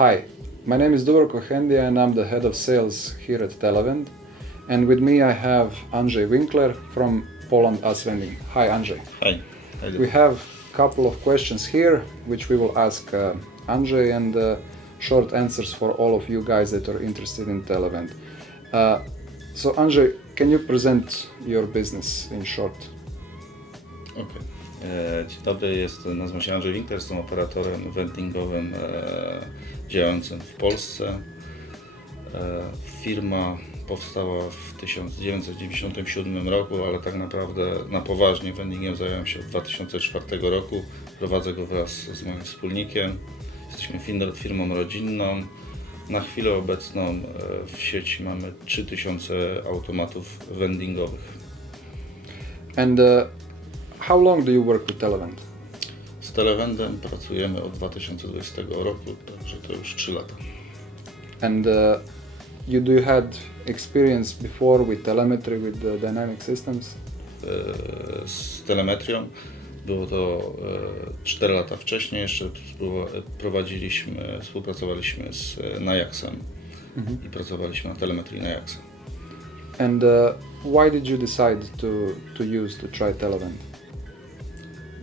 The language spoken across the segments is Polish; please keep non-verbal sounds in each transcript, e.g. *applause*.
Hi, my name is Dubor Kohendia and I'm the head of sales here at Televend. And with me I have Andrzej Winkler from Poland As Vending. Hi Andrzej. Hi. We have a couple of questions here which we will ask uh, Andrzej and uh, short answers for all of you guys that are interested in Televend. Uh, so Andrzej, can you present your business in short? Okej. E, Dzień dobry, jest, nazywam się Andrzej Winkler, jestem operatorem vendingowym e, działającym w Polsce. E, firma powstała w 1997 roku, ale tak naprawdę na poważnie vendingiem zająłem się od 2004 roku. Prowadzę go wraz z moim wspólnikiem. Jesteśmy firmą- rodzinną. Na chwilę obecną w sieci mamy 3000 automatów vendingowych. And uh, how long do you work with Televend? Z Telewendem pracujemy od 2020 roku, także to już 3 lata. And uh, you do you had experience before with telemetry with the dynamic systems? E, Z telemetrią było to 4 lata wcześniej, jeszcze prowadziliśmy, współpracowaliśmy z e, Najaxem i pracowaliśmy na telemetrii Najaxa. And uh, why did you decide to to use to try Televend?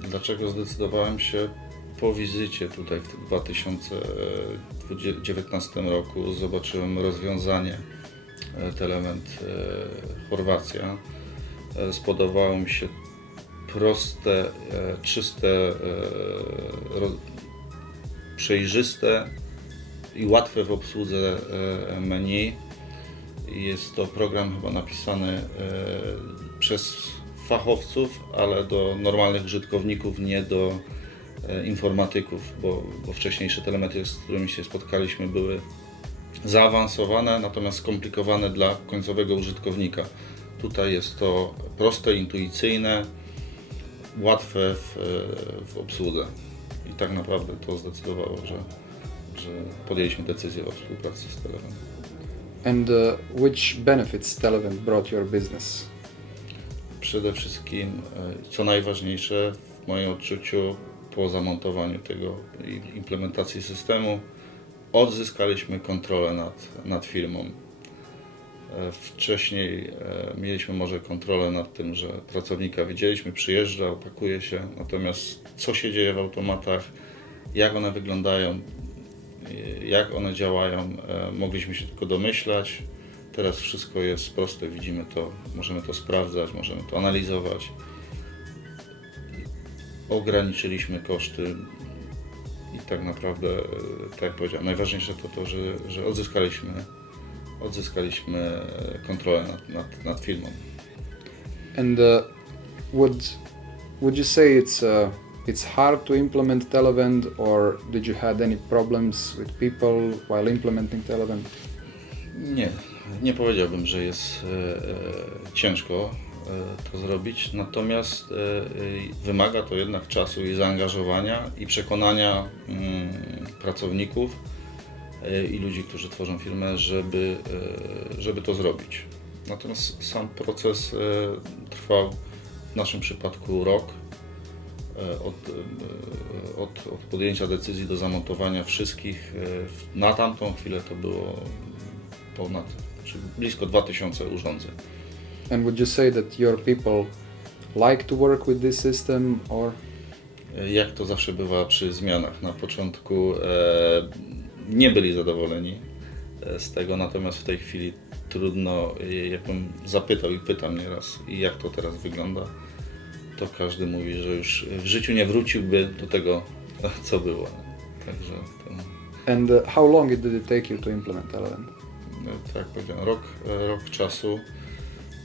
Dlaczego zdecydowałem się po wizycie tutaj w 2019 roku zobaczyłem rozwiązanie e, Telement e, Chorwacja. E, Spodobało mi się proste, czyste, przejrzyste i łatwe w obsłudze menu. Jest to program chyba napisany przez fachowców, ale do normalnych użytkowników, nie do e, informatyków, bo, bo wcześniejsze telemetry, z którymi się spotkaliśmy, były zaawansowane, natomiast skomplikowane dla końcowego użytkownika. Tutaj jest to proste, intuicyjne, łatwe w, e, w obsłudze. I tak naprawdę to zdecydowało, że, że podjęliśmy decyzję o współpracy z Telefonem. And uh, which benefits Televend brought your business? Przede wszystkim, e, co najważniejsze w moim odczuciu, po zamontowaniu tego i implementacji systemu, odzyskaliśmy kontrolę nad, nad firmą. E, Wcześniej e, mieliśmy może kontrolę nad tym, że pracownika widzieliśmy, przyjeżdża, opakuje się, natomiast co się dzieje w automatach, jak one wyglądają, jak one działają, mogliśmy się tylko domyślać. Teraz wszystko jest proste, widzimy to, możemy to sprawdzać, możemy to analizować. Ograniczyliśmy koszty i tak naprawdę, tak jak powiedziałem, najważniejsze to to, że, że odzyskaliśmy, odzyskaliśmy kontrolę nad, nad, nad firmą. And uh, would would you say it's uh, it's hard to implement Televend, or did you had any problems with people while implementing Televend? Nie, nie powiedziałbym, że jest e, e, ciężko e, to zrobić, natomiast wymaga to jednak czasu i zaangażowania i przekonania mm, pracowników i ludzi, którzy tworzą firmę, żeby, żeby to zrobić. Natomiast sam proces trwał w naszym przypadku rok. Od, od, od podjęcia decyzji do zamontowania wszystkich. Na tamtą chwilę to było ponad, czy blisko 2000 urządzeń. And would you say that your people like to work with this system, or Jak to zawsze bywa przy zmianach. Na początku e, nie byli zadowoleni e, z tego, natomiast w tej chwili trudno, e, jakbym zapytał i pytam nieraz, i jak to teraz wygląda, to każdy mówi, że już w życiu nie wróciłby do tego, co było. Także to, and uh, how long did it take you to implement Televend? Tak powiedziałem, rok, e, rok czasu.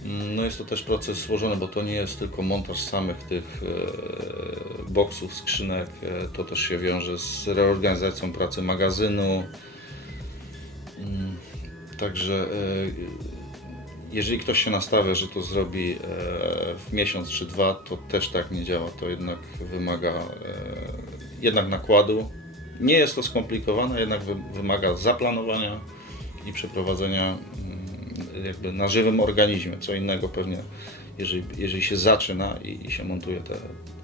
Mm, No jest to też proces złożony, bo to nie jest tylko montaż samych tych e, boksów, skrzynek, e, to też się wiąże z reorganizacją pracy magazynu. Mm, Także jeżeli ktoś się nastawia, że to zrobi w miesiąc czy dwa, to też tak nie działa. To jednak wymaga jednak nakładu. Nie jest to skomplikowane, jednak wy- wymaga zaplanowania i przeprowadzenia mm, jakby na żywym organizmie. Co innego pewnie, jeżeli, jeżeli się zaczyna i, i się montuje te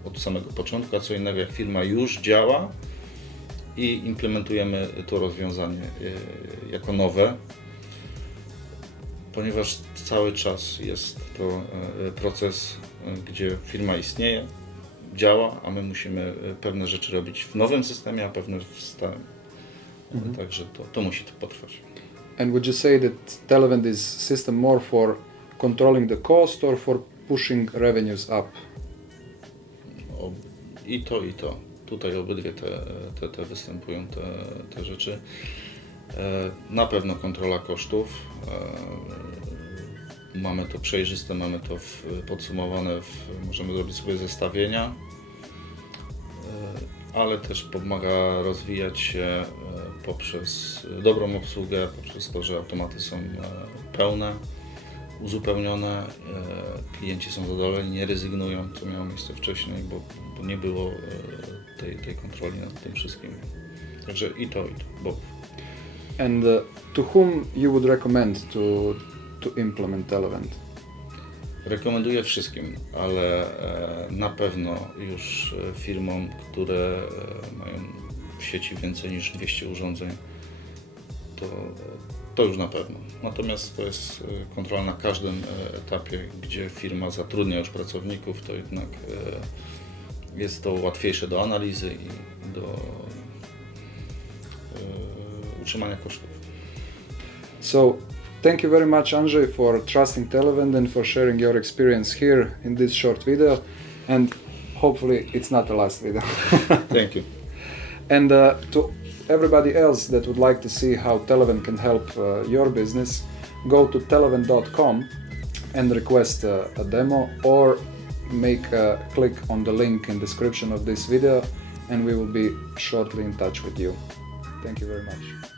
od samego początku, a co innego jak firma już działa i implementujemy to rozwiązanie e, jako nowe, ponieważ cały czas jest to e, proces, e, gdzie firma istnieje, działa, a my musimy pewne rzeczy robić w nowym systemie, a pewne w starym. Także to, to musi to potrwać. And would you say that Televent is system more for controlling the cost or for pushing revenues up? I to, i to. Tutaj obydwie te, te, te występują te, te rzeczy. E, Na pewno kontrola kosztów. E, Mamy to przejrzyste, mamy to w, podsumowane, w, możemy zrobić sobie zestawienia, E, ale też pomaga rozwijać się poprzez dobrą obsługę, poprzez to, że automaty są e, pełne, uzupełnione, e, klienci są zadowoleni, nie rezygnują, co miało miejsce wcześniej, bo, bo nie było e, tej, tej kontroli nad tym wszystkim. Także i to, i to, bo And uh, to whom you would recommend to to implement Televent? rekomenduję wszystkim, ale na pewno już firmom, które mają w sieci więcej niż 200 urządzeń, to, to już na pewno. Natomiast to jest e, kontrola na każdym e, etapie, gdzie firma zatrudnia już pracowników, to jednak e, jest to łatwiejsze do analizy i do utrzymania kosztów. So, thank you very much, Andrzej, for trusting Televent and for sharing your experience here in this short video. And hopefully, it's not the last video. *laughs* Thank you. And uh, to everybody else that would like to see how Televent can help uh, your business, go to televent.com and request uh, a demo or make a click on the link in description of this video and we will be shortly in touch with you. Thank you very much.